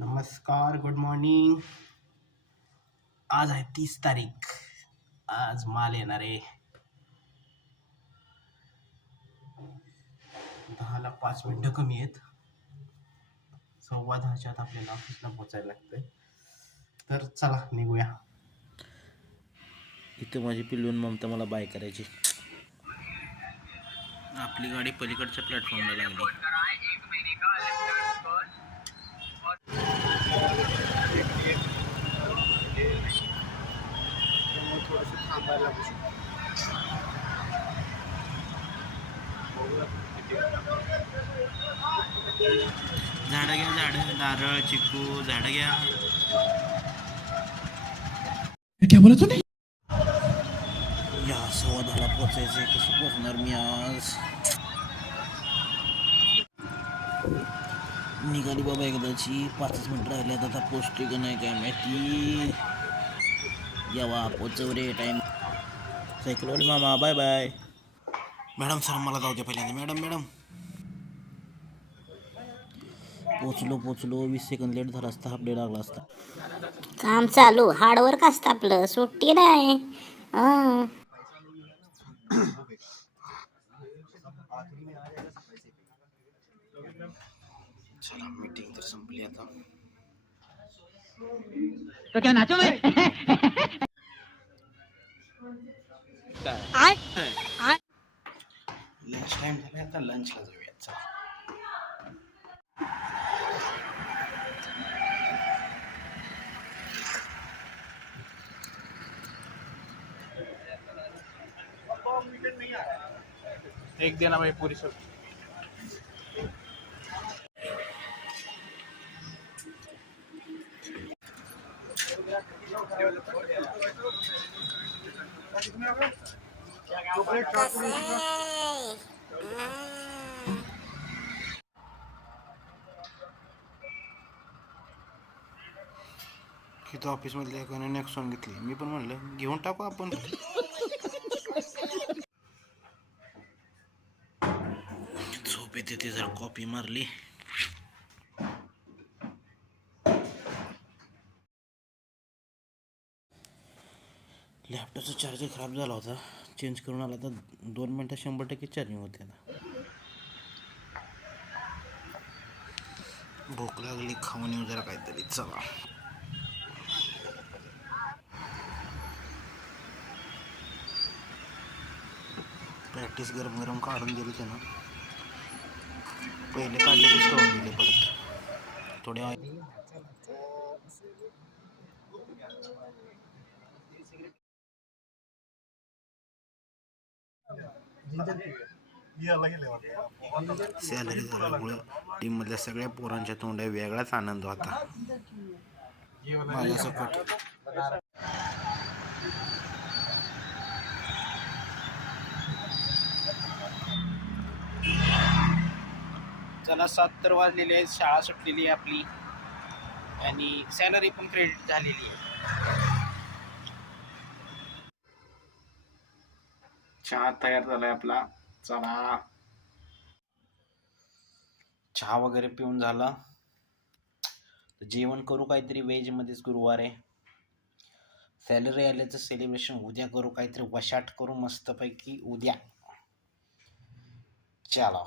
नमस्कार, good morning. आज आहे 30 तारीख. आज माल येणार आहे 10ला 5 मिनिटं कमी आहेत. 10:15च्या आत आपल्याला ऑफिसला पोचायला लागतंय. तर चला निघूया. इथं माझी पिल्लून ममता मला बाय करायची. आपली गाडी पलीकडच्या प्लॅटफॉर्मला लागली. झाडं घ्या, झाडं, नारळ, चिकू, झाडं घ्या. क्या बोला तूने? या 10:15ला पोचायचंय. कसं पोचणार मी आज? निघाली बाबा एकदाची. 5 मिनिट राहिल्यात. आता पोचते का नाही काय माहिती. जेव्हा पोचव रे टाइम. सायकलवाले मामा बाय बाय. मॅडम सर मला जाऊ द्या पहिल्यांदा. मॅडम पोचलो 20 सेकंद लेट झाला असता. हाफ डे लागला असता. काम चालू, हार्डवर्क असतं आपलं, सुट्टी नाही. चला मीटिंग तर संपली आता. तो क्या नाचो मैं? लंच टाइम झाला. आता लंचला जाऊया. चला. एक देना भाई पूरी सब. इथं ऑफिसमधल्या एकाने नेक्सॉन घेतली. मी पण म्हणलं घेऊन टाकू आपण. झोप येते ते. जरा कॉपी मारली. लॅपटॉपचा चार्जर खराब झाला होता. चेंज करून आला. तर 2 मिनटात 100% चार्जिंग होते. भूक लागली. खाऊन येऊ जरा काहीतरी. चला. प्रॅक्टिस गरम गरम काढून दिली त्यानं. पहिले काढले की स्टोन दिले परत. थोडे सॅलरी झाल्यामुळं टीम मधल्या सगळ्या पोरांच्या तोंडा वेगळाच आनंद होता. माझ्यासकट. चला 7 तर वाजलेले आहेत. शाळा सुटलेली आहे आपली आणि सॅलरी पण क्रेडिट झालेली आहे. चहा तयार झालाय आपला. चला. चहा वगैरे पिऊन झाला. जेवण करू काहीतरी व्हेज मध्येच. गुरुवार आहे. सॅलरी आल्याचं सेलिब्रेशन उद्या करू. काहीतरी वशाट करू मस्तपैकी उद्या. चला.